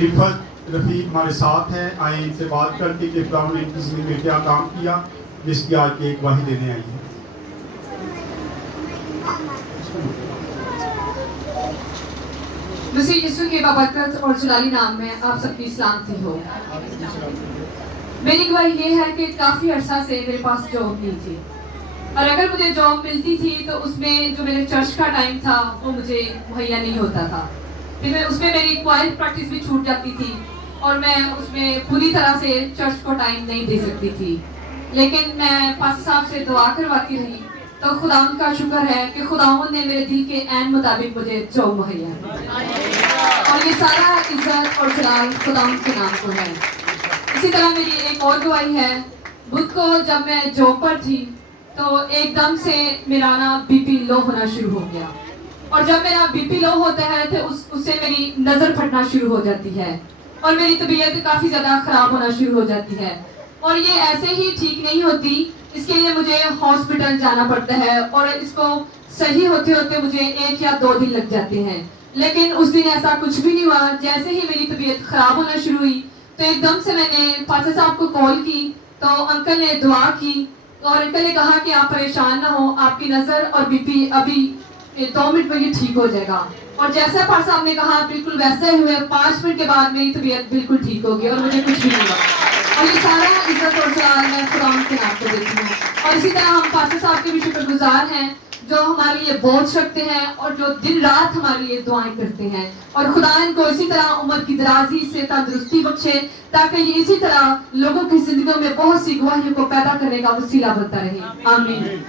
रिफत रफ़ीक हमारे साथ हैं, आए इनसे बात करके कि खुदा ने इनकी ज़िंदगी में क्या काम किया, जिसकी आज की एक गवाही देने आई है। मसीह यीशु के बाबरकत और जलाली नाम में आप सबकी सलामती हो। मेरी गवाही ये है कि काफ़ी अरसा से मेरे पास जॉब नहीं थी, और अगर मुझे जॉब मिलती थी तो उसमें जो मेरे चर्च का टाइम था वो मुझे मुहैया नहीं होता था। फिर मैं उसमें मेरी क्वाइल प्रैक्टिस भी छूट जाती थी और मैं उसमें पूरी तरह से चर्च को टाइम नहीं दे सकती थी। लेकिन मैं पास्टर साहब से दुआ करवाती रही, तो खुदावंद का शुक्र है कि खुदावंद ने मेरे दिल के ऐन मुताबिक मुझे जॉब मुहैया की। और ये सारा इज्जत और जलाल खुदावंद के नाम को है। इसी तरह मेरी एक और गवाही है। बुध को जब मैं जॉब पर थी तो एकदम से मेरा ना बीपी लो होना शुरू हो गया, और जब मेरा बीपी लो होता है तो उससे मेरी नज़र फटना शुरू हो जाती है और मेरी तबीयत काफ़ी ज़्यादा ख़राब होना शुरू हो जाती है, और ये ऐसे ही ठीक नहीं होती। इसके लिए मुझे हॉस्पिटल जाना पड़ता है और इसको सही होते होते मुझे 1 या 2 दिन लग जाते हैं। लेकिन उस दिन ऐसा कुछ भी नहीं हुआ। जैसे ही मेरी तबीयत ख़राब होना शुरू हुई तो एकदम से मैंने पास्टर साहब को कॉल की, तो अंकल ने दुआ की और अंकल ने कहा कि आप परेशान ना हो, आपकी नज़र और बीपी अभी 2 मिनट में ये ठीक हो जाएगा। और जैसा पास्टर साहब ने कहा बिल्कुल वैसे ही हुए। 5 मिनट के बाद मेरी तबीयत बिल्कुल ठीक हो गई और मुझे कुछ भी नहीं हुआ। और ये सारा इज्जत और जलाल मैं खुदावंद के नाम को देती हूँ। और इसी तरह हम पास्टर साहब के भी शुक्रगुजार हैं जो हमारे लिए बोझ रखते हैं और जो दिन रात हमारे लिए दुआएं करते हैं। और खुदा इनको इसी तरह उम्र की दराजी से तंदुरुस्ती बख्शे, ताकि ये इसी तरह लोगों की जिंदगियों में बहुत सी गवाहियों को पैदा करने का वसीला बनता रहे। आमीन।